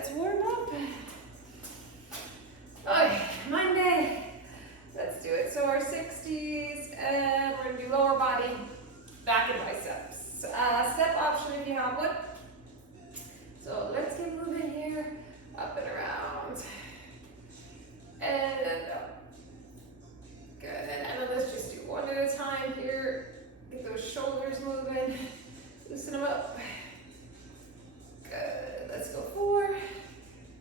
let's warm up. Okay, Monday. Let's do it. So our 60s, and we're gonna do lower body, back and biceps. Step option if you have one. So let's get moving here, up and around, and up. Good, and then let's just do one at a time here. Get those shoulders moving, loosen them up. Good, let's go 4,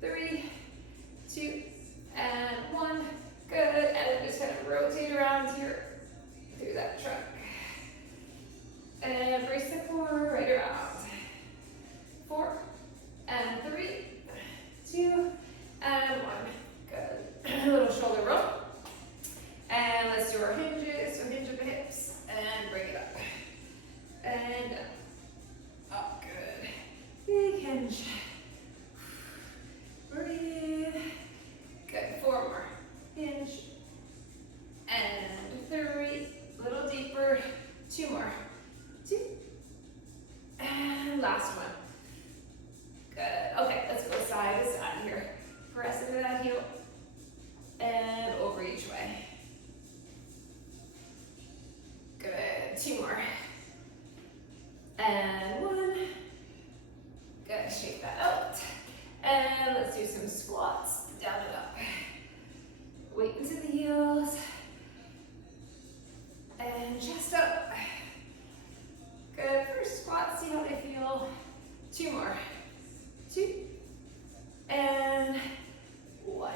3, 2, and 1. Good, and then just kind of rotate around here through that truck. And brace the core right around. 4, and 3, 2, and 1. Good. A little shoulder roll. And let's do our hinges. So hinge of the hips and bring it up. And up. Good. Big hinge. Breathe. Good. 4 more. Hinge. And 3. A little deeper. 2 more. 2. And last one. Good. Okay, let's go side to side here. Press into that heel. And over each way. Good. 2 more. And 1. Good. Shake that out. And let's do some squats. Down and up. Weight into the heels. And chest up. Good. First squat. See how they feel. 2 more. 2. And 1.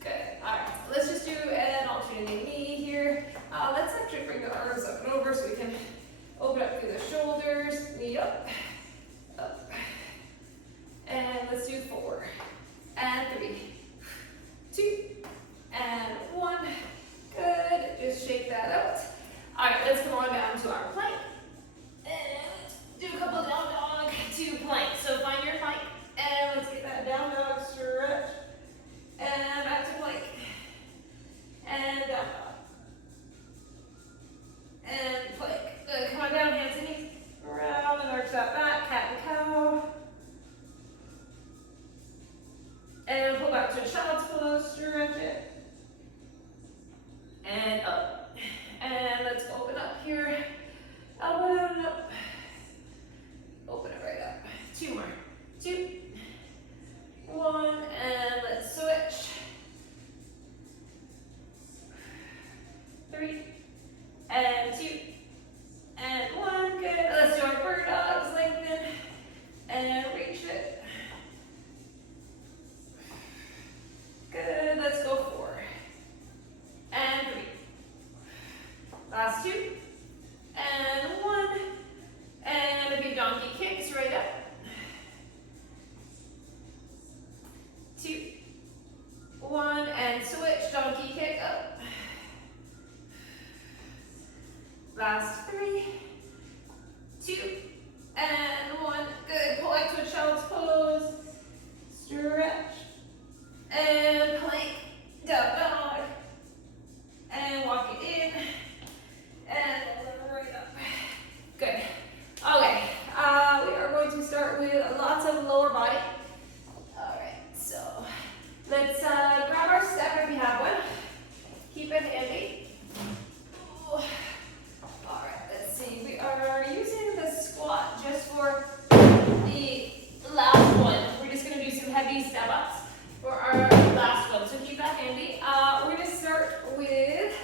Good. All right. Let's just do an alternating knee here. Let's actually bring the arms up and over so we can open up through the shoulders. Knee up. Up. And let's do 4. And 3. 2. And 1. Good. Just shake that out. All right. Let's come on down to our plank. And do a couple down dog to plank. So find your plank. And let's get that down dog stretch. And back to plank. And down dog. And plank. Good. Come on down, hands and knees. Around and arch that back. Cat and cow. And pull back to child's pose. Stretch it. And up. And let's open up here. Elbow down and up. Open it right up. 2 more. 2. 1. And let's switch. 3. And 2. And 1. Good. Let's do our bird dogs. Lengthen. And reach it. Good. Let's go 4. And 3. Last 2. And 1. And a big donkey kicks right up. 2. 1. And switch. Donkey kick up. Last 3. 2. And 1. Good. Pull back to a child's pose. Stretch. And plank. Down dog. And walk it in. And right up. Good. Okay. We are going to start with lots of lower body. All right. So let's grab our step if you have one. Keep it handy. Ooh. All right. Let's see. We are using the squat just for the last one. We're just going to do some heavy step ups for our last one. So keep that handy. We're going to start with,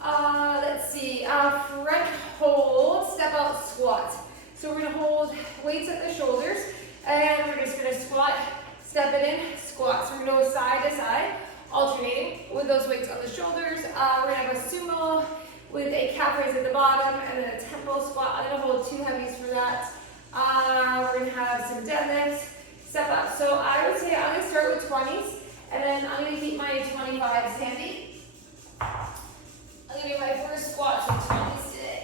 let's see, front hold, step out squat. So we're going to hold weights at the shoulders, and we're just going to squat, step it in, squat. So we're going to go side to side, alternating with those weights on the shoulders. We're going to have a sumo with a calf raise at the bottom, and then a tempo squat. I'm going to hold 2 heavies for that. We're going to have some deadlifts, step up. So I would say I'm going to start with 20s, and then I'm going to keep my 25s handy. I'm going to do my first squats with 20s today.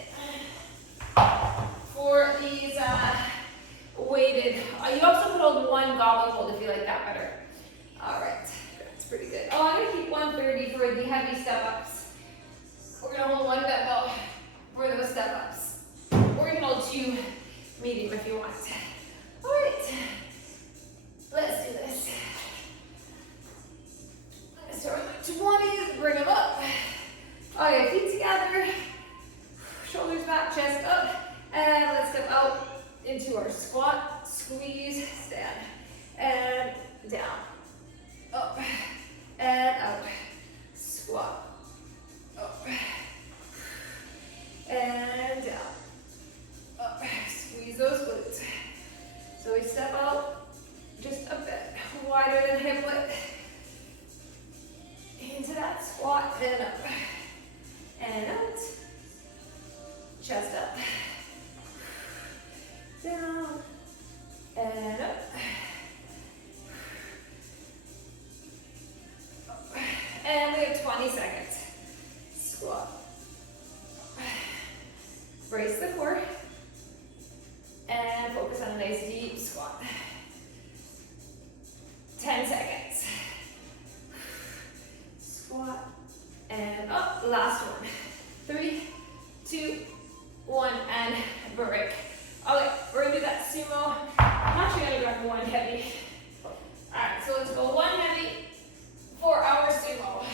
For these weighted, you also could hold 1 goblet hold if you like that better. All right, that's pretty good. Oh, I'm going to keep 130 for the heavy step ups. We're going to hold 1 dumbbell for those step ups. Or you can hold 2 medium if you want. All right, let's do this. and up. And out. Chest up. Down. And up. And we have 20 seconds. Squat. Brace the core. And focus on a nice deep squat. 10 seconds. Squat. And up. Last one. 3, 2, 1, and break. Okay, we're gonna do that sumo. I'm actually gonna grab one heavy. Alright, so let's go one heavy, 4 hour sumo.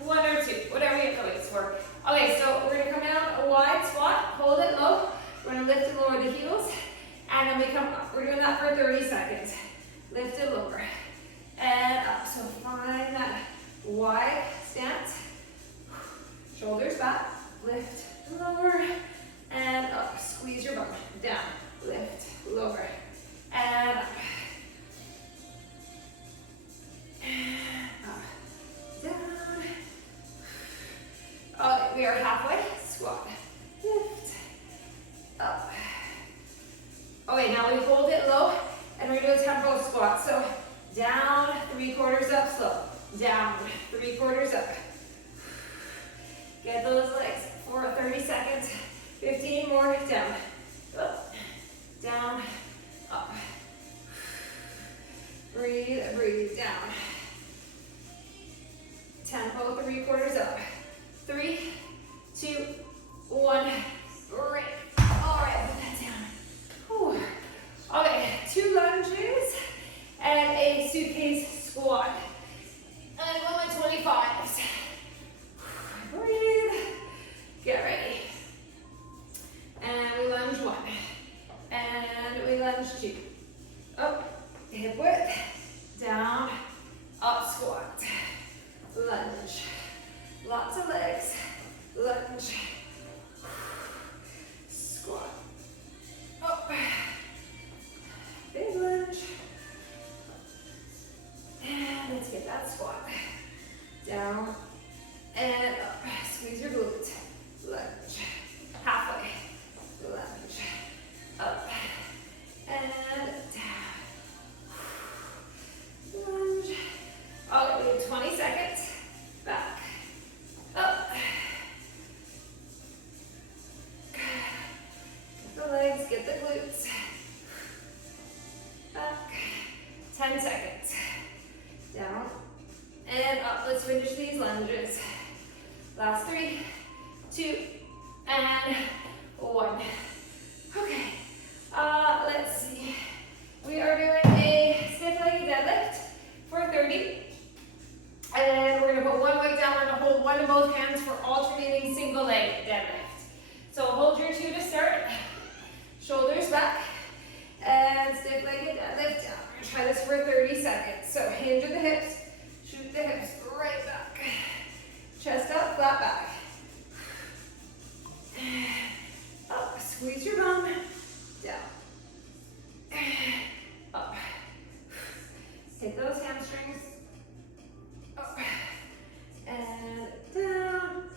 1 or 2, whatever you have the weights for. Okay, so we're gonna come down a wide squat, hold it low. We're gonna lift and lower the heels, and then we come up. We're doing that for 30 seconds. Lift it lower, and up. So find that wide stance. Shoulders back, lift, lower, and up. Squeeze your bum, down, lift, lower, and up. And up, down. Okay, we are halfway, squat, lift, up. Okay, now we hold it low, and we're gonna do a tempo squat. So down, 3/4 up, slow, down, 3/4 up. Get those legs for 30 seconds, 15 more, down, up, down, up. Breathe, breathe, down. Tempo, 3/4 up. 3, 2, 1, break. All right, put that down. Whew. Okay, 2 lunges and a suitcase squat. And go my 25s. Breathe. Get ready. And we lunge 1. And we lunge 2. Up, hip width, down, up, squat. Lunge. Lots of legs. Lunge. Squat. Up. Big lunge. And let's get that squat. Down and up. Squeeze your glutes. Lunge. Halfway. Lunge. Up. And down. Lunge. Okay, we have 20 seconds. Back. Up. Get the legs, get the glutes. Back. 10 seconds. Down. And up. Let's finish these lunges. Last 3, 2, and 1. Okay. Let's see. We are doing a stiff leg deadlift for 30. And we're going to put one weight down. We're going to hold one in both hands for alternating single leg deadlift. So hold your 2 to start. Shoulders back. And stiff legged deadlift down. We're going to try this for 30 seconds. So hinge at the hips. Shoot the hips right back. Chest up, flat back. Up. Squeeze your bum. Down. Up. Hit those hamstrings. Up. And down.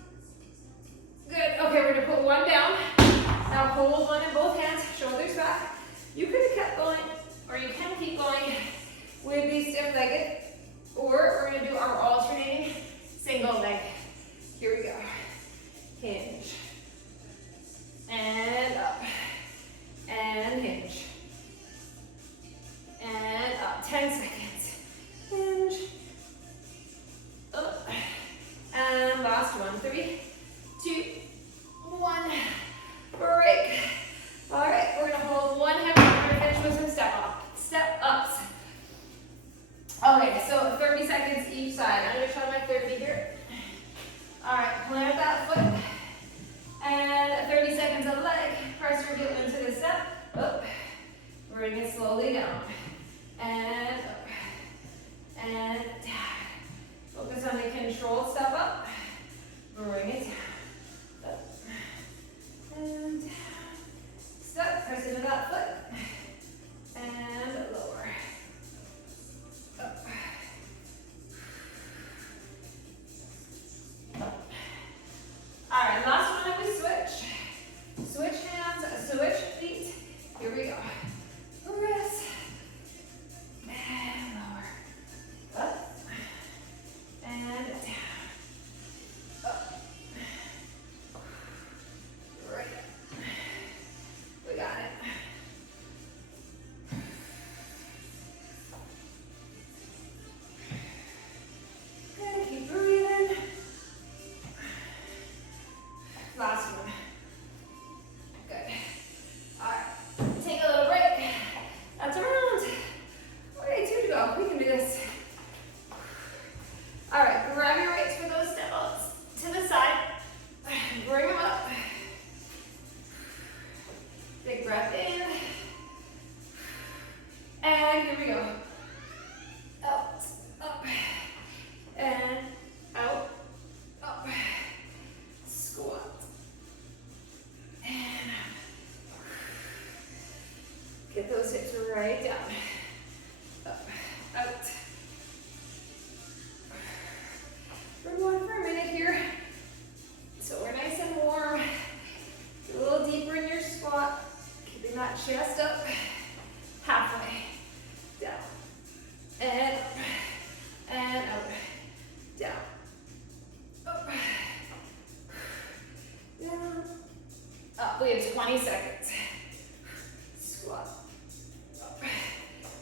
Good. Okay, we're going to put one down. Now hold one in both hands. Shoulders back. You could have kept going, or you can keep going with the stiff-legged, or we're going to do our alternating single leg. Here we go. Hinge. And up. And hinge. And up. 10 seconds. Hinge. Up. And last one. 3, 2, 1. Break. All right, we're going to hold one hand. We're going to finish with some step ups. Okay, so 30 seconds each side. I'm going to try my 30 here. All right, plant that foot. And 30 seconds of leg. Press your heel into the step. Up. Bring it slowly down. And up. And down. Focus on the controlled step up. Bring it down. Up. And down. Step. Press into that foot. And lower. Up. And here we go. Out, up, and out, up. Squat. And get those hips right down. Up, out. We're going for a minute here. So we're nice and warm. Get a little deeper in your squat. Keeping that chest up. Halfway. Down. And up. And out. Down. Up. Down. Up. We have 20 seconds. Squat. Up.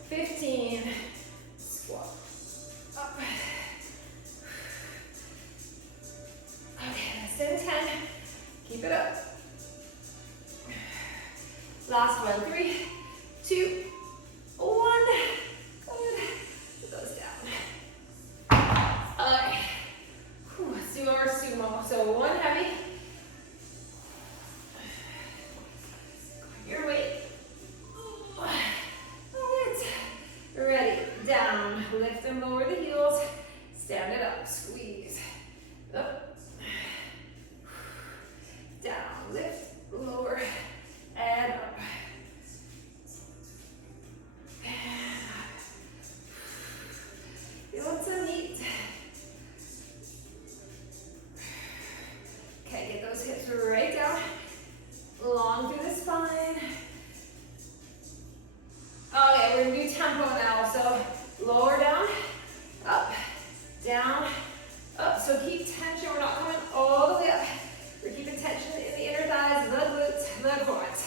15. Squat. Up. Okay, less than 10. Keep it up. Last one. 3, 2, 1. Good. Put those down. Okay. Let's do our sumo. So one heavy. Your weight. Alright. Ready. Down. Lift and lower the heels. Stand it up. Squeeze. Up. Down. Lift. Lower. And up. And up. Feeling some heat. Okay, get those hips right down. Long through the spine. Okay, we're gonna do tempo now. So lower down, up, down, up. So keep tension. We're not coming all the way up. We're keeping tension in the inner thighs, the glutes, the quads.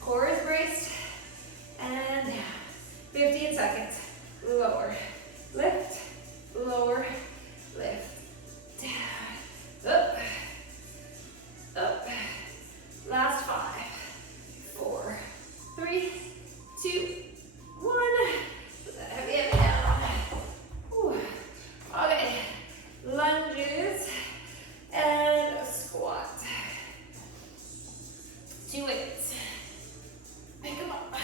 Core is braced. And down. 15 seconds. Lower. Lift. Lower. Lift. Down. Up. Up. Last 5, 4, 3, 2, 1. Put that heavy head down. Whew. Okay. Lunges and a squat. 2 weights. Pick them up.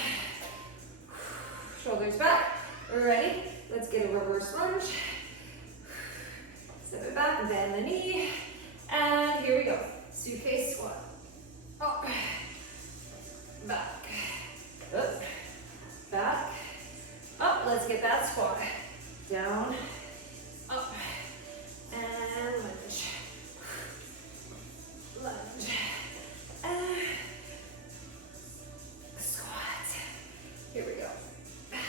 Shoulders back. Ready? Let's get a reverse lunge. Step it back, bend the knee. And here we go. Suitcase squat. Up. Back. Up. Back. Up. Let's get that squat. Down. Up. And lunge. Lunge. And squat. Here we go. Back.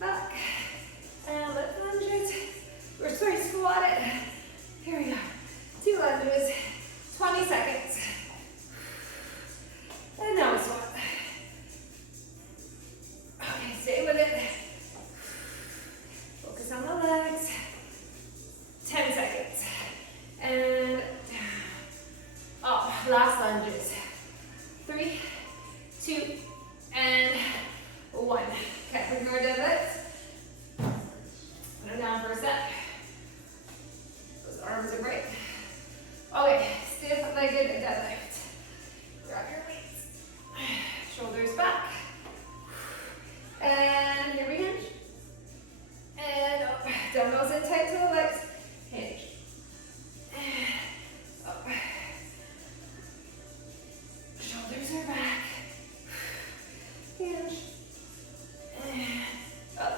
Back. And let's lunge it. We're sorry, squat it. Here we go. 2 lunges. 20 seconds. And now we squat. Okay, stay with it. Focus on the legs. 10 seconds. And down. Up. Last lunges. 3, 2, and 1. Okay, we're going to deadlifts. Put them down for a sec. Those arms are great. Okay, stiff-legged deadlift. Grab your weights. Shoulders back. And here we hinge. And up. Dumbbells in tight to the legs. Hinge. And up. Shoulders are back. Hinge. And up.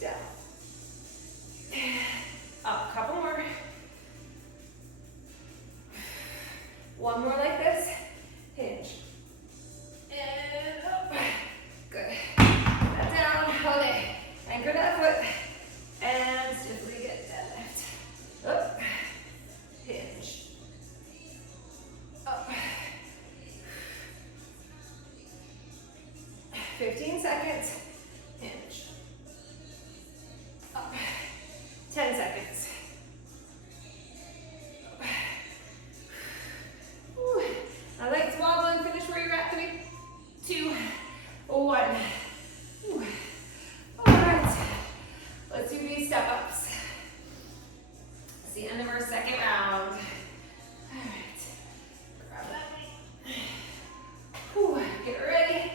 Down. And up. Couple more. One more like this. Hinge. And up. Good. That down. Okay. Anchor that foot. And stiffly get deadlift. Up. Hinge. Up. 15 seconds. Hinge. Up. 10 seconds. Up. Whew. Now legs wobble and finish where you're at. 3, 2, 1. Whew. All right. Let's do these step-ups. It's the end of our second round. All right. Grab that weight. Whew. Get ready.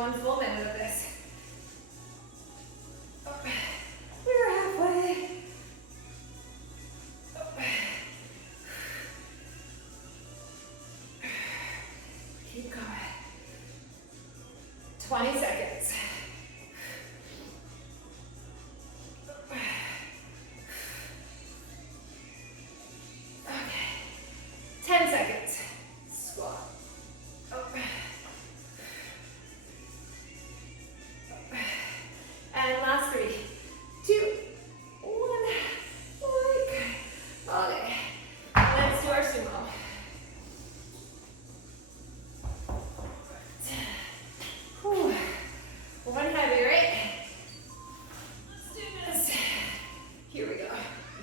one full minute of this. We're halfway. Keep going. 20 seconds. Okay. 10 seconds. Squat. And last 3, 2, 1. Okay. Let's do our sumo. Whew. One heavy, right? Let's do this. Here we go.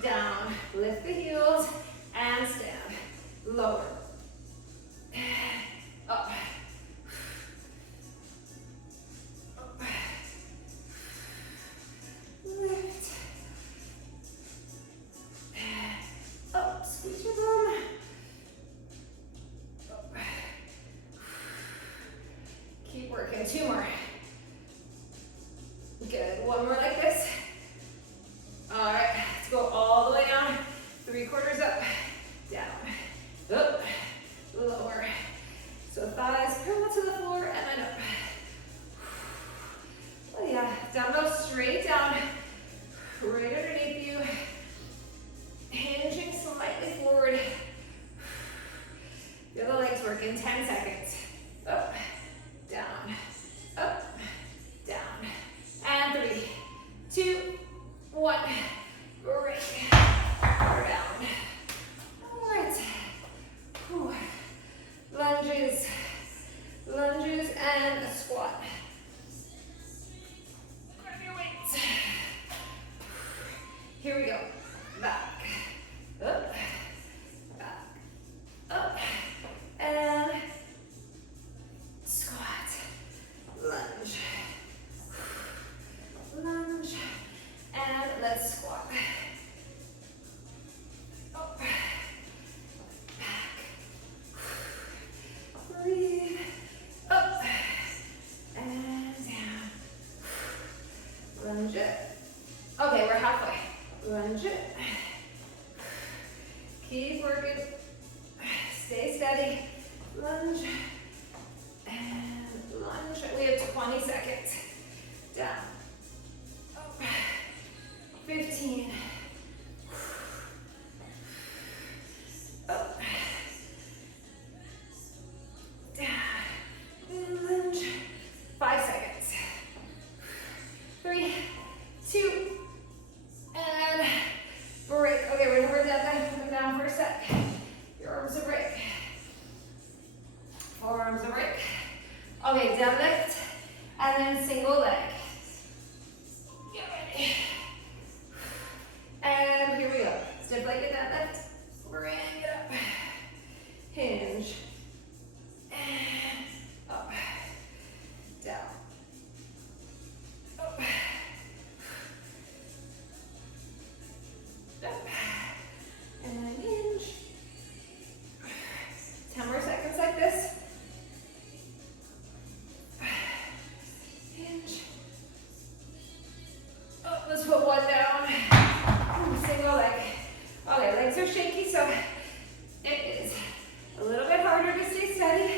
Down. Lift the heels and stand. Lower. Up. Up. Lift. Up. Squeeze your bum. Up. Keep working. 2 more. Good. 1 more like this. All right. Let's go all the way down. 3/4 up. Down. Up. Lower. So thighs parallel to the floor and then up. Oh yeah. Dumbbell straight down. Right underneath you. Hinging slightly forward. Feel the legs working. 10 seconds. Up. Down. Up. Down. And 3, 2, 1. Break. We're down. All right. Whew. Lunges. Lunges and a squat. Grab your weights. Here we go. Back. Up. Back. Up. And squat. Lunge. Lunge. And let's squat. Up. Back. Breathe. Up. And down. Lunge it. Okay, we're halfway. Lunge it. Keep working. Stay steady. Lunge. And lunge. We have 20 seconds. Down. Up. 15. Up. Down. And lunge. 5 seconds. 3, 2, and break. Okay, we're gonna deadlift. Put them down for a sec. Your arms a break. Forearms a break. Okay, deadlift, and then single leg. Get ready. And here we go. Stiff legged deadlift. Bring it up. Hinge. And up. Down. Up. Up. And hinge. 10 more seconds like this. Hinge. Oh, let's put 1 down. Single leg. Okay, legs are shaky, so it is a little bit harder to stay steady.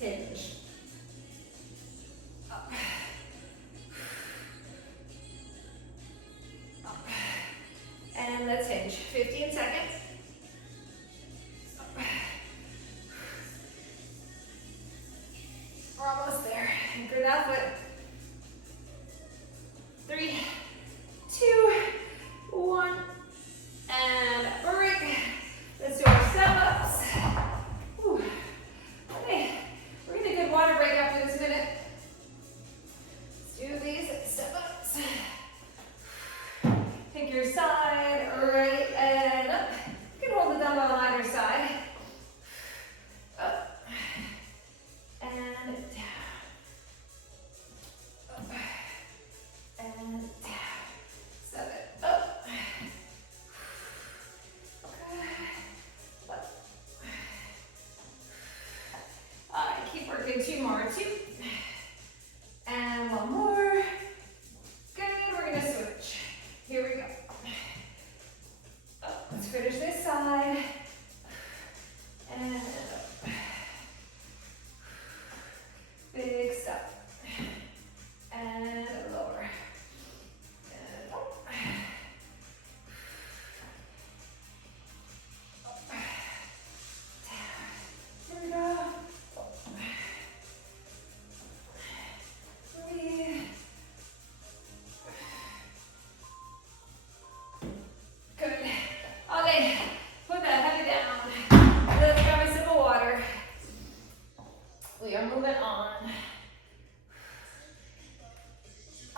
Hinge. Up. Up. And let's hinge. 15 seconds. Up. We're almost there. Anchor that foot. 3, 2, 1. And break. Let's do our step-ups. Okay, we're gonna get a good water break after this minute. Let's do these step-ups. Pick your side, right and up. You can hold the dumbbell on either side. Up and down.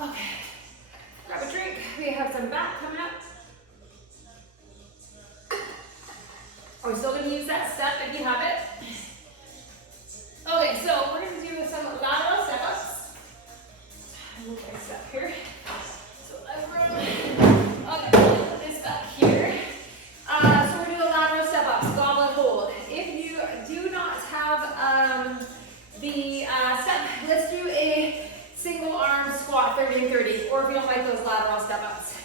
Okay, grab a drink. We have some back coming up. We're still going to use that step if you have it. Okay, so we're going to do some lateral step-ups. Move my step here. So I'm okay, put this back here. So we're doing lateral step-ups, goblet hold. If you do not have the step, let's do a single arm squat 30 and 30, or if you don't like those lateral step-ups,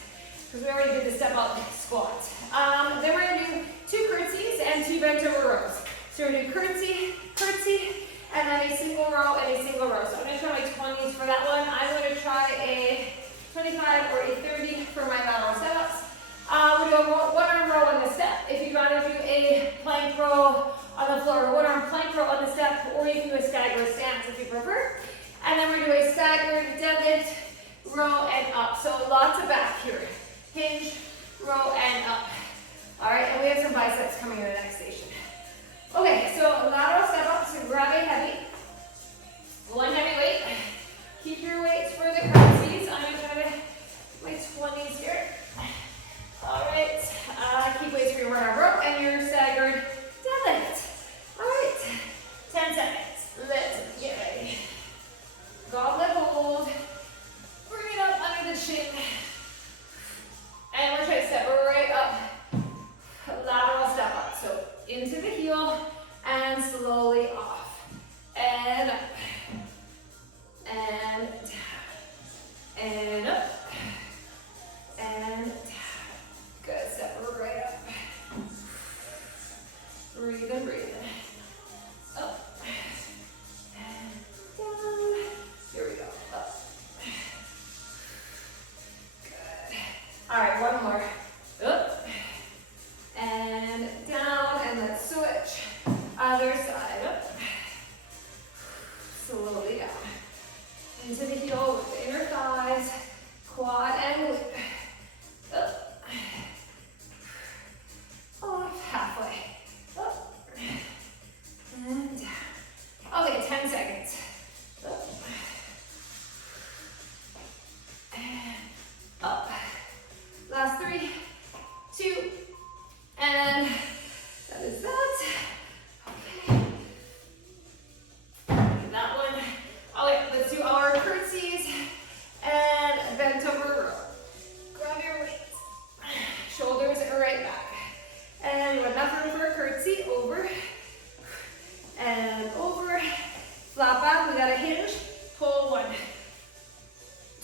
because we already did the step-up squat. Then we're going to do 2 curtsies and 2 bent over rows. So we're going to do curtsy, curtsy, and then a single row and a single row. So I'm going to try my 20s for that one. I'm going to try a 25 or a 30 for my lateral step-ups. We're doing 1-arm row on the step. If you'd rather do a plank row on the floor, 1-arm plank row on the step, or you can do a staggered stance if you prefer. And then we're doing a staggered deadlift, row and up. So lots of back here. Hinge, row and up. All right, and we have some biceps coming in the next station. Okay, so lateral step up, so grab a heavy. 1 heavy weight. Keep your weights for the curtsies. I'm going to try my 20s here. All right, keep weights for your 1-arm row and your staggered deadlift. All right, 10 seconds. Let's get ready. Goblet hold. Bring it up under the chin. And we're trying to step right up. Lateral step up. So into the heel and slowly off. And up. And down. And up. And down. Good. Step right up. Breathe and breathe. Up. And down. Here we go. Up. Good. All right, one more. Up. And down, and let's switch. Other side, up. Slowly down. Into the heel with the inner thighs, quad and glute. Up. Off, halfway. Up. And down. Okay, 10 seconds. Up. And up. Last 3, 2, and that is that. Okay. That one. Okay, let's do our curtsies and bent over row. Grab your weights. Shoulders right back. And you have enough room for a curtsy. Over. And over. Flat back. We got a hinge. Pull 1.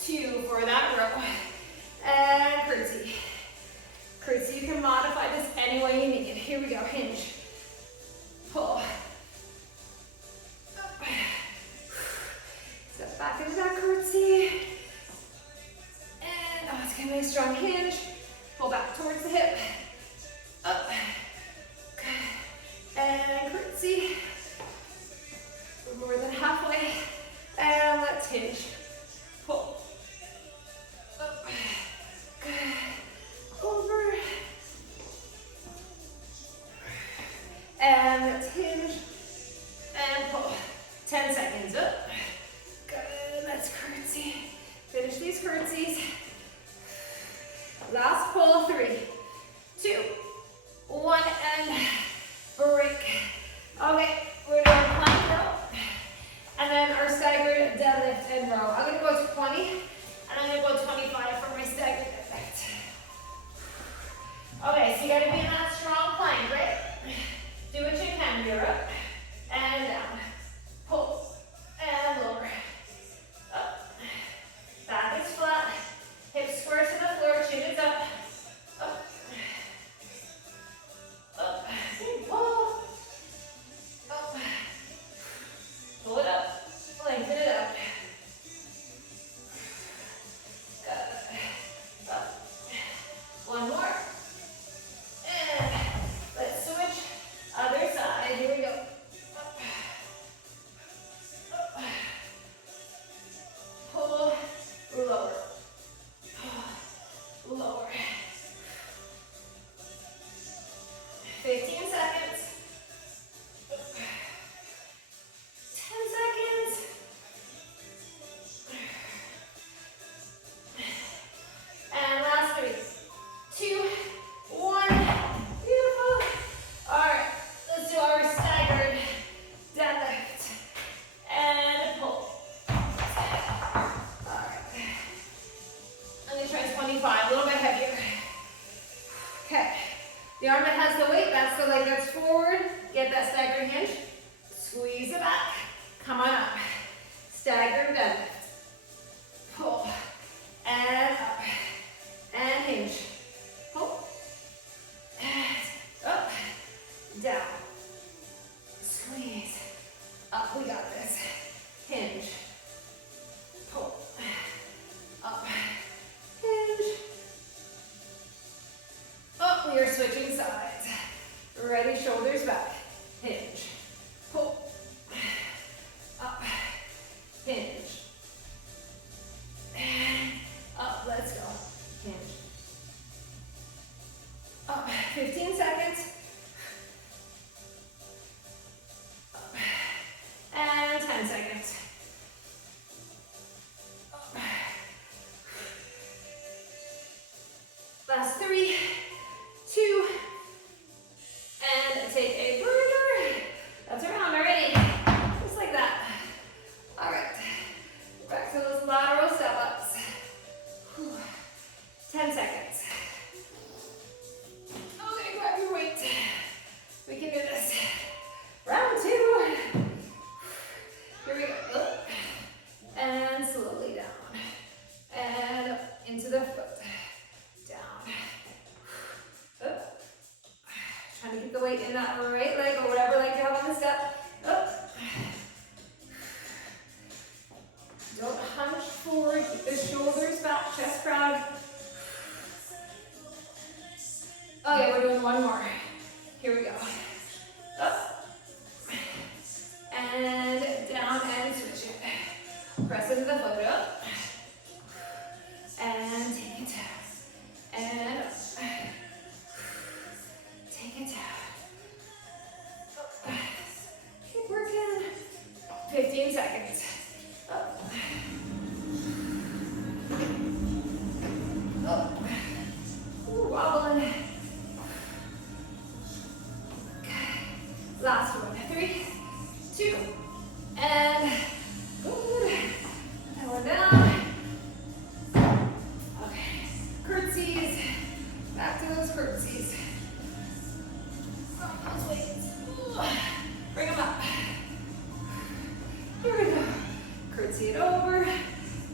2 for that row. And curtsy. Curtsy, you can modify this any way you need. Here we go, hinge. Pull. Up. Step back into that curtsy. And it's gonna be a strong hinge. Pull back towards the hip. Up. Good. And curtsy. We're more than halfway. And let's hinge. Pull. Up. Good. Over. And let's hinge. And pull. 10 seconds. Up. Good. Let's curtsy. Finish these curtsies. Last pull. 3, 2, 1, and break. Okay, we're doing plank row. And then our staggered deadlift and row. I'm going to go 20, and I'm going to go 25 for my staggered deadlift. Okay, so you got to be in that strong plank, right? Do what you can. You're up and down. Pull and lower. Up. Back is flat. Hips square to the floor. Chin is up. Up. 10 seconds. Okay, grab your weight. We can do this. Round 2. Here we go. Up. And slowly down. And up into the foot. Down. Up. Trying to keep the weight in that right leg or whatever leg you have on the step. Up. Don't hunch forward. Keep the shoulders back, chest proud. Okay, we're doing one more. Here we go. Up. And down and switch it. Press into the foot up. And take it down. And up. Take it down. Up. Keep working. 15 seconds. Up. Up. Ooh, wobbling. Last one. 3, 2, and good. And we're down. Okay. Curtsies. Back to those curtsies. From those weights. Bring them up. Here we go. Curtsy it over.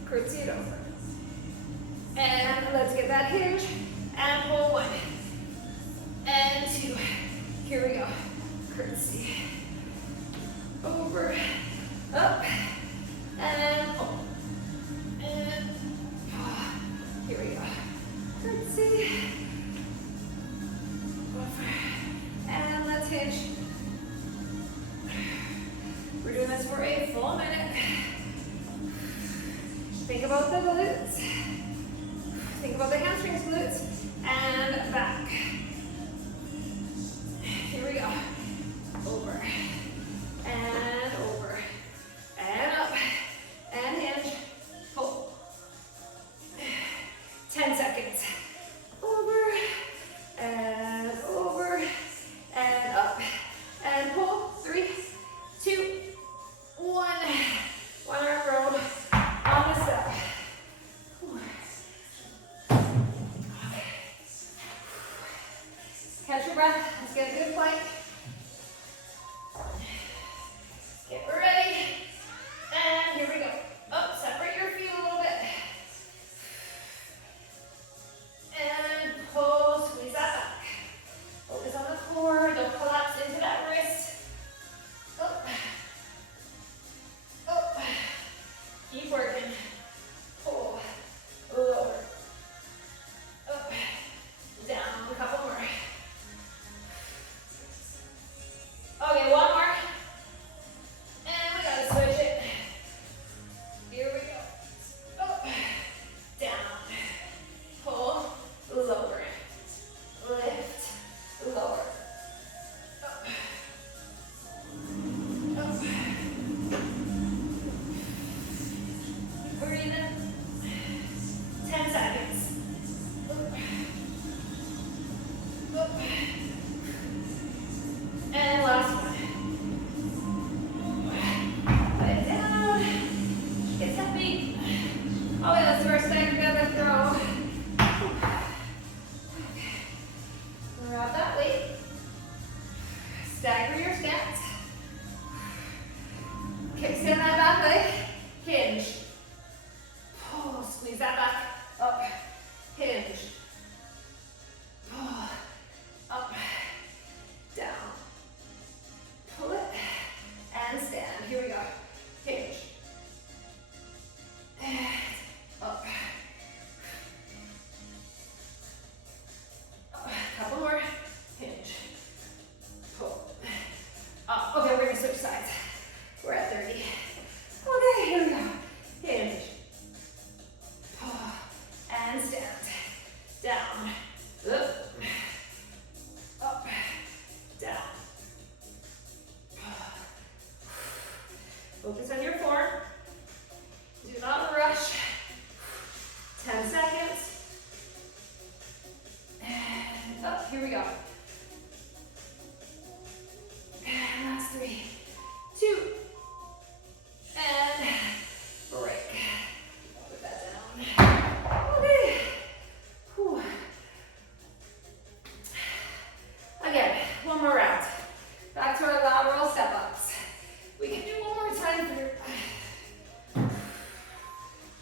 Curtsy it over. And let's get that hinge. And pull 1. And 2. Here we go. Curtsy. Over. Up. And pull. And here we go. Curtsy. Over. And let's hinge. We're doing this for a full minute. Think about the glutes. Think about the hamstrings, glutes, and back. Here we go. Over. And over. And up. And hinge. Pull. 10 seconds. Over. And over. And up. And pull. 3, 2, 1. One arm rolled on the step. Catch your breath. Let's get a good plank. Get ready. And here we go. Up, separate your feet a little bit. And pull, squeeze that back. Focus on the floor. Don't collapse into that wrist. Up. Up. Keep working. Pull. Lower. Up. Down. A couple more. Okay, one more. And we gotta switch it. Here we go. Up, down, pull, lower, lift, lower, up, up. Breathe in. 10 seconds. Up, up. And last one. Put it down. Get that feet. Oh, yeah, let's do our stagger together throw. Okay. Grab that weight. Stagger your stance. Kickstand that back leg. Hinge. Pull, squeeze that back. Up.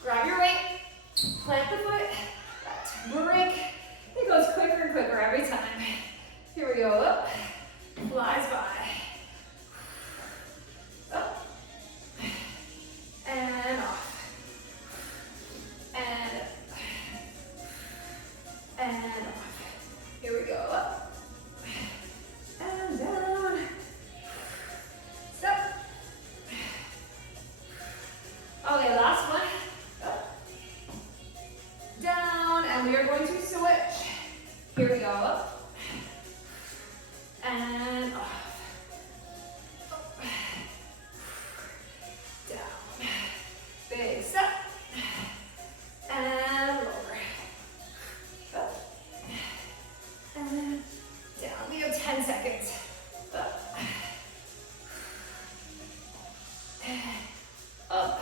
Grab your weight, plant the foot, break. It goes quicker and quicker every time. Here we go, up, flies by. Up, and off. And off. Here we go, up, and down. Stop. Okay, last one. Up, down, and we are going to switch. Here we go, up, and off. Up, down. Big step, and lower. Up, and down. We have 10 seconds. Up, up.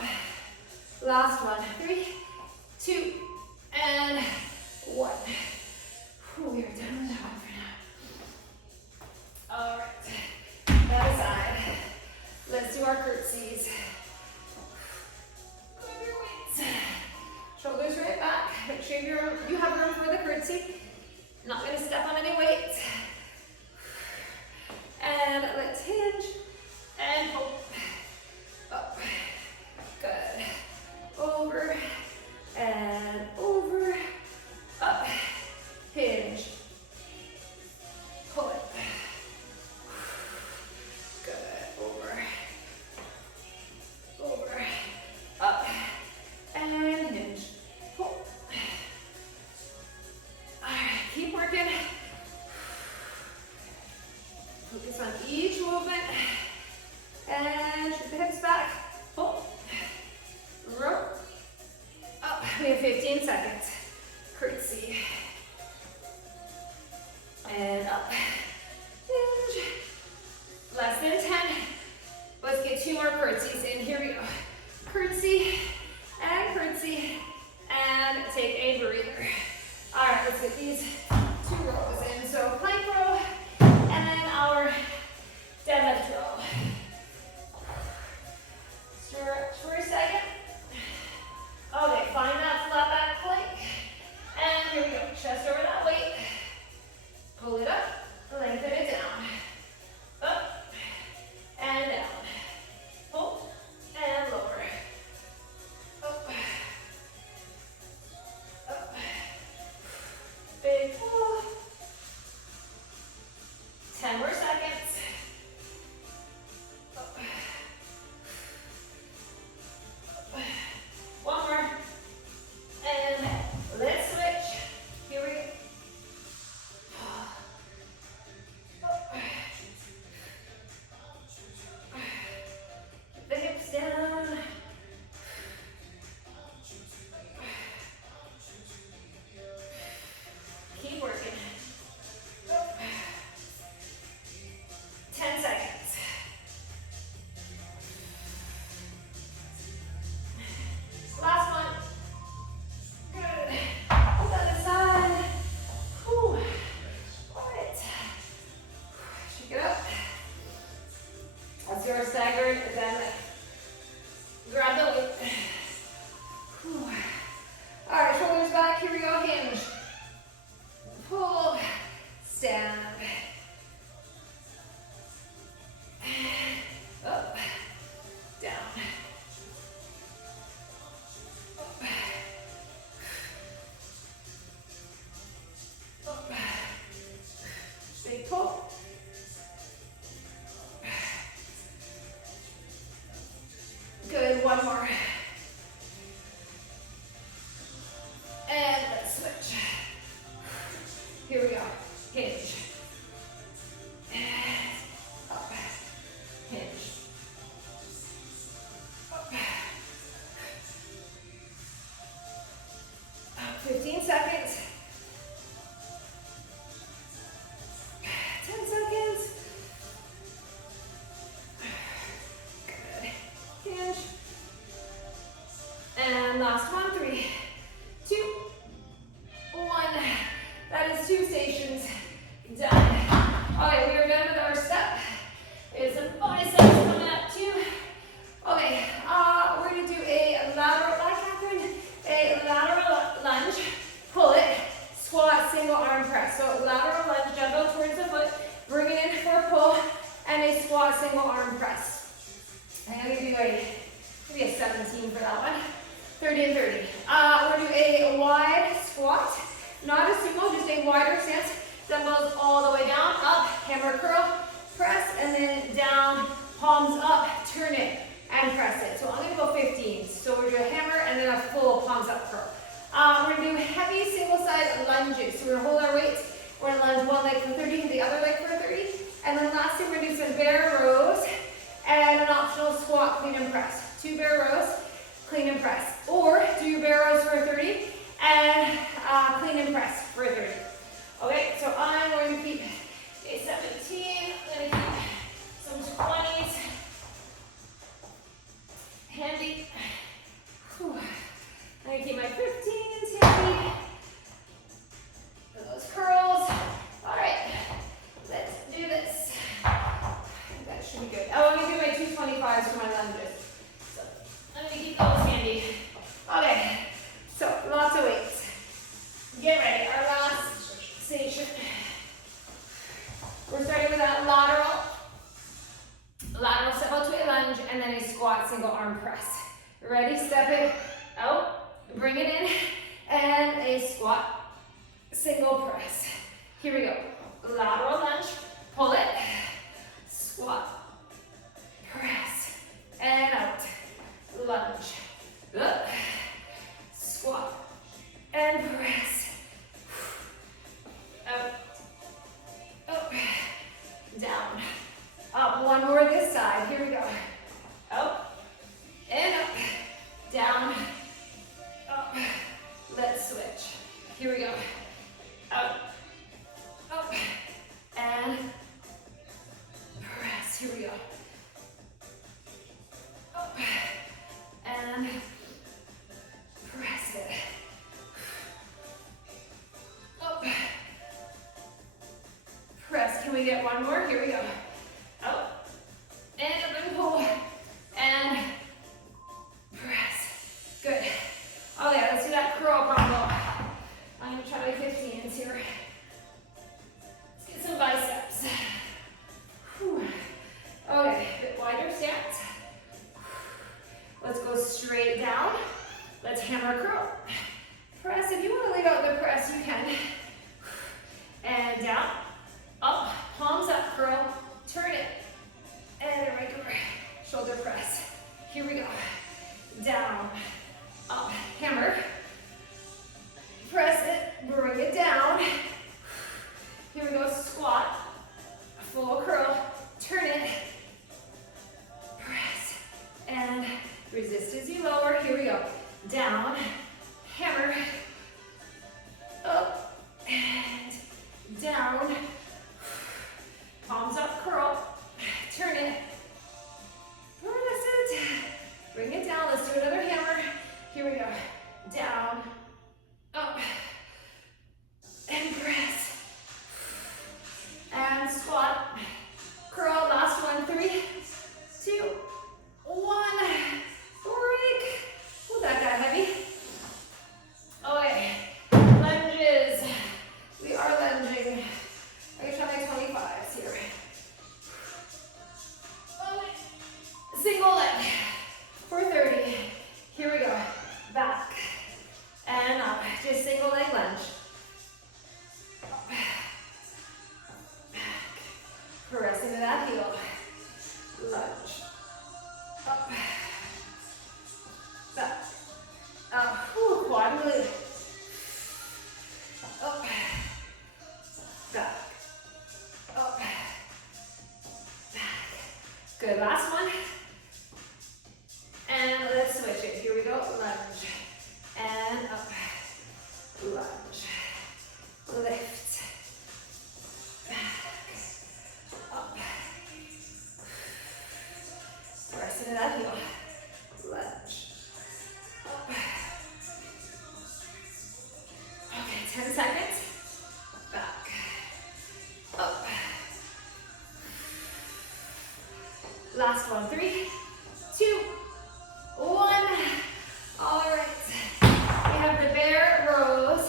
Last one. 3, 2, and 1. We are done with that one for now. All right. That aside, let's do our curtsies. Grab your weights. Shoulders right back. Make sure you have room for the curtsy. Not going to step on any weights. And let's hinge and pull. Up. Good. Over and over. Up. Hinge. Pull it. Good. Over. Over. Up. And hinge. Pull. Alright, keep working. Focus on each movement. And shift the hips back. Pull. Row. Up. We have 15 seconds. Curtsy. And up. Hinge. Less than 10. Let's get 2 more curtsies in. Here we go. Curtsy and take a breather. All right, let's get these 2 rows in. So plank row and then our deadlift row. Stretch for a second. Okay, find that flat back plank. And here we go. Chest over that weight. Pull it up. Lengthen it down. Up and down. Pull and lower. Up. Up. Big pull. 10 more seconds. Up. Up. One more. And let's switch. Here we go. Up. Keep the hips down. Keep working. Up. 10 seconds. Last one. Good. Put that aside. Whew. All right. Shake it up. Let's do our staggered deadlift. Grab the weight. Whew. All right, shoulders back. Here we go. Hinge. Pull. Stand. Up. Down. Up. Up. Big pull. Good, one more. And let's switch. Here we go. Hinge. And up. Hinge. Up. Up. 15 seconds. 10 seconds. Good. Hinge. And last one. 3, 2, 1. That is 2 stations done. Okay, we are done with our step. It's a biceps coming up too. Okay, we're gonna do a lateral back, Catherine. squat, single arm press. I'm gonna do maybe a 17 for that one. 30 and 30. We're gonna do a wide squat, not a sumo, just a wider stance. Dumbbells all the way down, up, hammer curl, press, and then down, palms up, turn it, and press it. So I'm gonna go 15. So we're gonna do a hammer and then a full palms up curl. We're gonna do heavy single side lunges. So we're gonna hold our weights. We're gonna lunge one leg for 30, the other leg for 30. And then lastly, we're gonna do some bear rows and an optional squat, clean and press. 2 bear rows, clean and press. Or do bear rows for 30 and clean and press for 30. Okay, so I'm going to keep a 17, I'm going to keep some 20s handy. Whew. I'm going to keep my 15s handy. For those curls. All right, let's do this. That should be good. Oh, I'm going to do my 225s for my lunges. So I'm going to keep those handy. Okay, so lots of weights. Get ready, our last station. We're starting with a lateral step out to a lunge, and then a squat single arm press. Ready? Step it out, bring it in, and a squat single press. Here we go. Lateral lunge, pull it, squat, press, and out. Lunge, up, squat, and press. Up, up, down, up. One more this side. Here we go. Up, and up, down, up. Let's switch. Here we go. Up, up, and press. Here we go. Up, and press it. Up. Press. Can we get one more? Here we go. Up. And up and pull. And press. Good. Okay, let's do that curl combo. I'm going to try my 15s here. Let's get some biceps. Whew. Okay, a bit wider stance. Let's go straight down. Let's hammer curl. Press. If you want to leave out the press, you can. And down, up, palms up, curl, turn it, and a regular shoulder press. Here we go. Down, up, hammer, press it, bring it down. Here we go, squat, full curl, turn it, press, and resist as you lower. Here we go. Down, hammer, up, and down, palms up, curl, turn it, press it, bring it down. Let's do another hammer. Here we go. Down, up, and press, and squat, curl. Last one. 3, 2, 1. Break. Oh, that got heavy. Okay. Lunges. We are lunging. I'm gonna try my 25s here. Okay. Single leg for 30. Here we go. Back and up. Just single leg lunge. Up. Back. Press into that heel. Lunge. Up. Back. Up. Ooh, quad glute. Up. Back. Up. Back. Good. Last one. And let's switch it. Here we go. Lunge. And up. Lunge. Lift. Back. Up. Press into that heel. Lunge. Up. Okay, 10 seconds. Back. Up. Last one. 3, 2, 1. All right. We have the bear rows,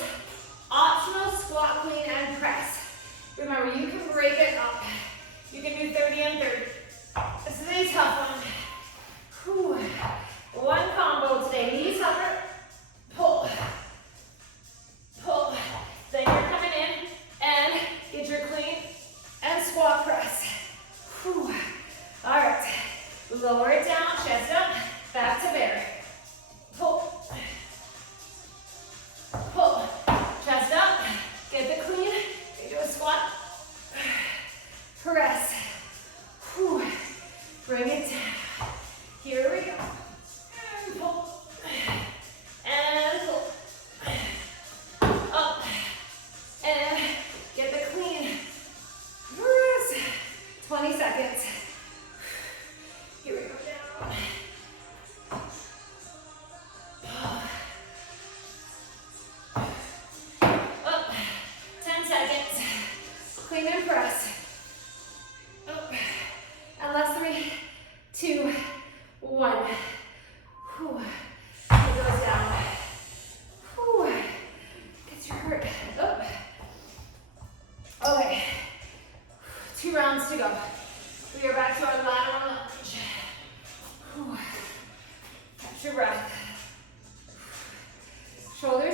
optional squat, clean, and press. Remember, you can break it up. You can do 30 and 30.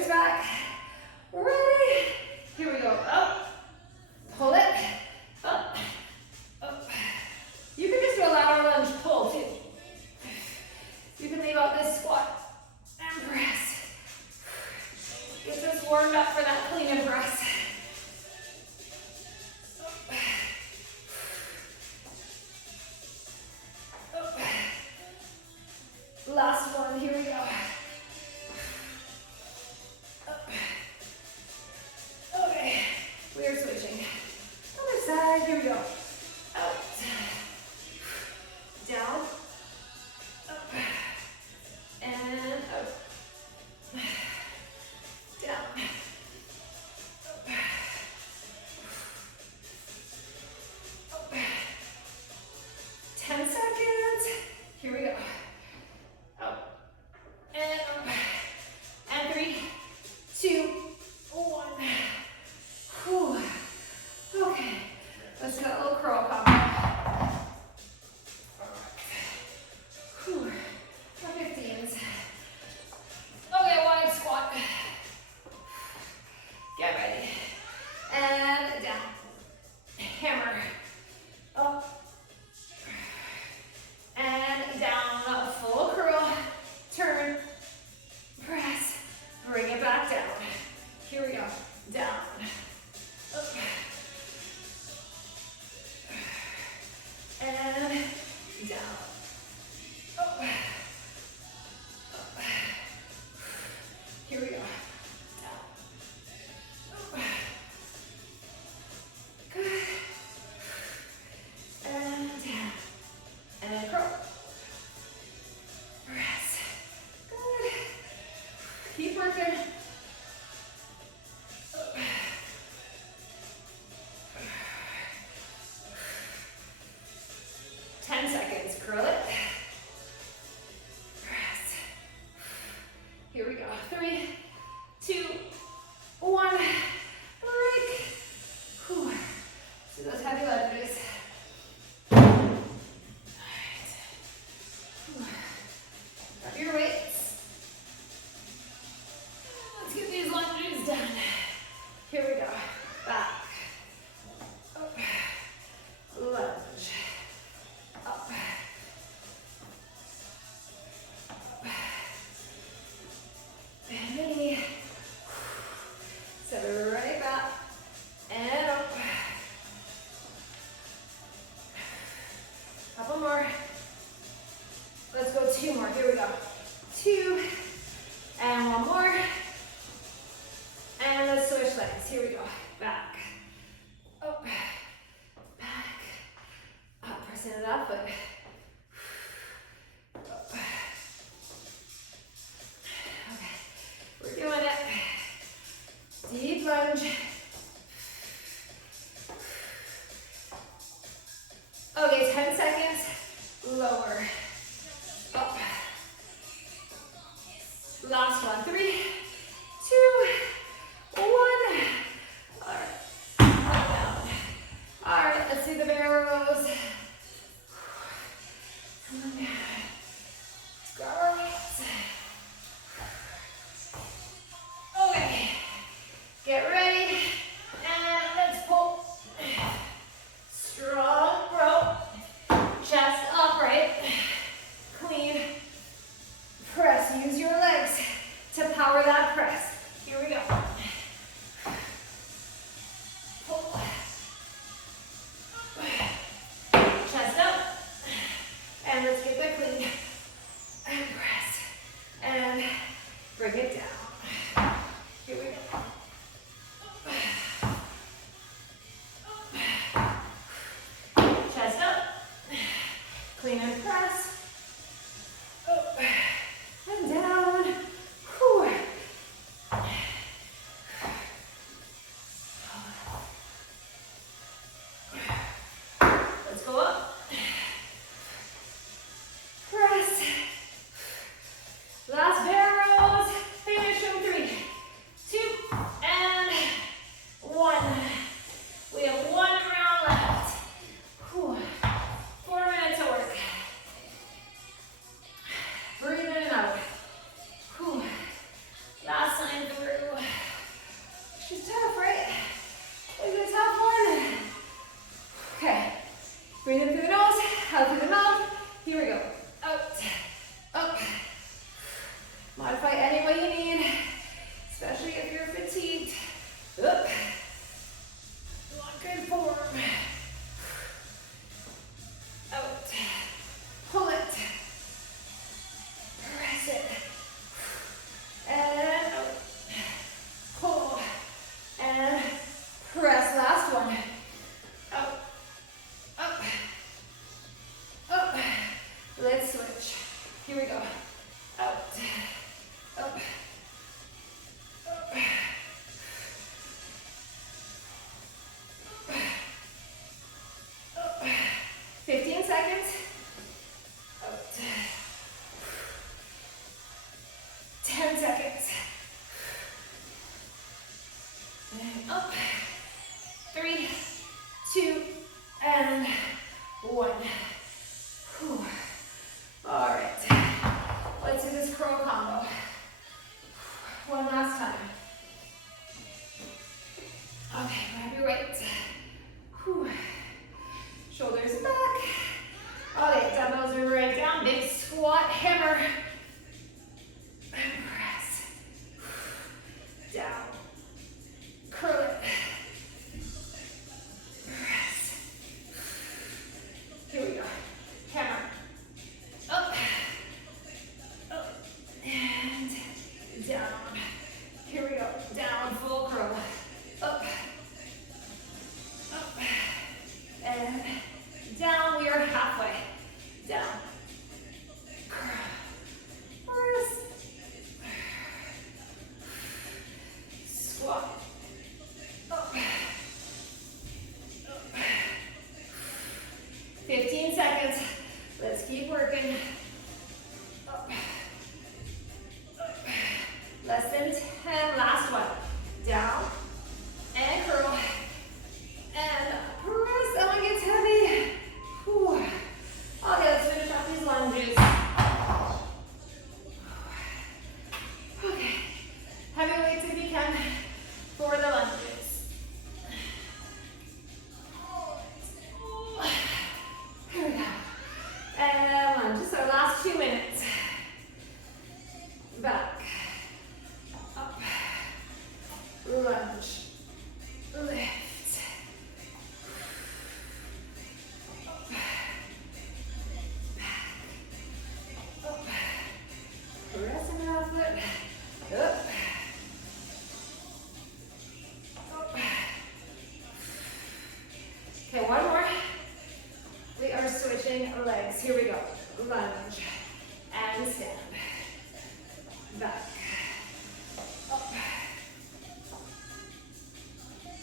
shoulders back. Ready? Here we go. Up. Pull it. Up. Up. You can just do a lateral lunge pull too. You can leave out this squat and press. Get us warmed up for that clean and press. Last one, here we go. Okay, we are switching. Other side, here we go. Out. Down. Up. And up. Down. Up. Up. 10 seconds. Here we go. Up. And up. And 3, 2, 1. Whew. Okay. Let's get a little curl pop. Whew. 15s. Okay, wide squat. Get ready. And down. Hammer. Up. And down. Full curl. Turn. Press. Bring it back down. Here we go. Down. Up. And down. Up. Up. Here we go. Down. Up. Good. And down. And curl. Press. Good. Keep working. Up. 10 seconds. Curl it. Press. Here we go. 3, 2, 1. Break. Whew. So those heavy lunges. Alright. Grab your weights. Let's get these lunges done. Here we go. Back. Up. Lunge. Up. Up. And knee. Set it right back. And up. Couple more. Let's go 2 more. Here we go. 2. And 1 more. And let's switch legs. Here we go. Back. Up. Back. Up. Press into that foot. Up. Okay. We're doing it. Deep lunge. Okay, 10 seconds. Lower. Up. Last one. 3, 2, 1. All right. Up. 3, 2, and 1. Whew. All right. Let's do this curl combo. One last time. Okay, grab your weight. Whew. Shoulders back. Okay, dumbbells are right down. Big squat, hammer. And press. Down. Curl it. Press. Here we go. Hammer. Up. Up. And down. Here we go. Down, full curl. Up. Up. And down. We are halfway. Down. Curl. Press. Squat. Up. Up. 15 seconds. Let's keep working. Up. Up. Less than 10. Last one. Down. And curl. And press. That one gets heavy. Whew. Okay, let's finish off these lunges. Okay. Heavy weights if you can for the lunges. Here we go. And lunges. Our last 2 minutes. Back. Up. Lunge. Lift. Up. Back. Up. Pressing off it. Up. Up. Okay, one more. We are switching legs. Here we go. Lunge. And stand. Back. Up.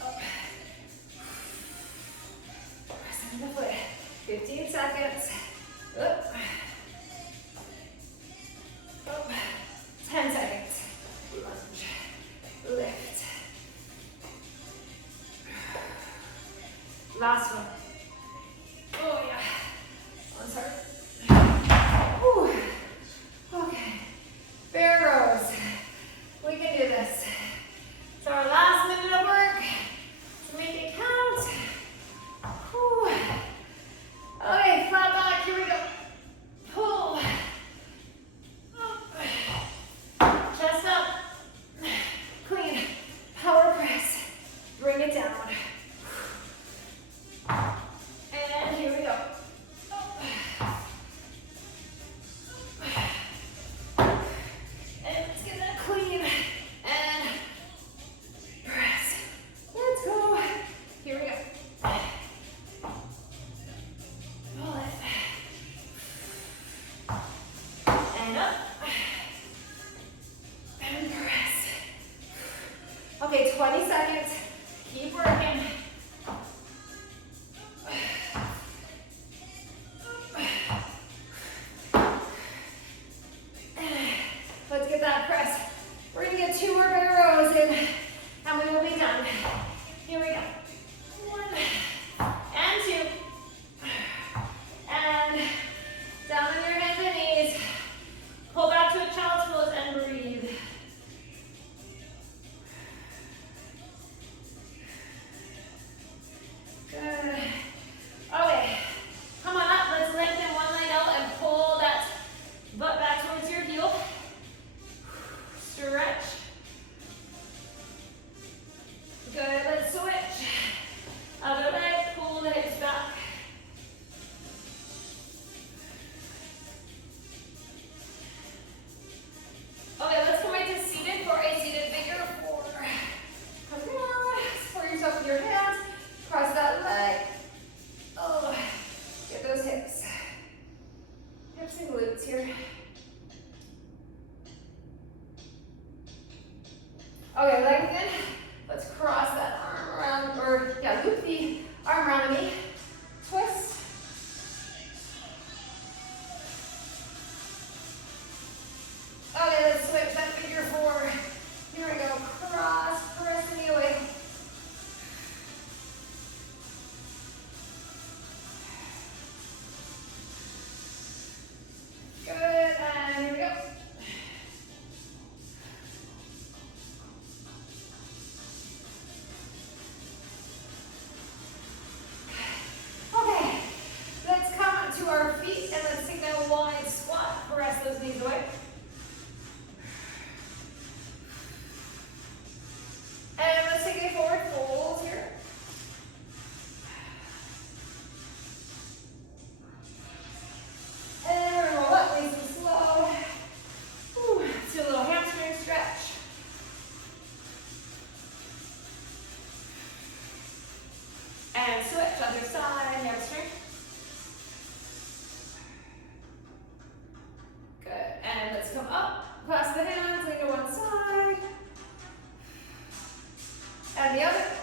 Up. Pressing the foot. 15 seconds. Up. Up. 10 seconds. Lunge. Lift. Last one. Oh yeah. Let's start. Whew. Okay. Bear rows. We can do this. It's our last minute of work. So make it count. Whew. Okay, flat back. Here we go. Pull. Up. Chest up. Clean. Power press. Bring it down. And here we go. And let's get that clean. And press. Let's go. Here we go. Pull it. And up. And press. Okay, 20 seconds. Keep working. Let's get that press. We're gonna get 2 more bear rows in, and we will be done. Here we go. 1 and 2. And down on your hands and knees. Pull back to a child's pose and breathe. Good. Okay. Come on up. Let's lengthen one leg out and pull that butt back towards your heel. Stretch. Good. Let's switch. Other leg. Pull the hips back. Okay, let's come right to seated for a seated figure 4. Come down. Support yourself with your hands. Cross that leg. Oh, get those hips. Hips and glutes here. Okay, lengthen. Let's cross that arm around, or yeah, loop the arm around me. Twist. Okay, let's switch that figure 4. Here we go. Cross, press the knee away. And the other.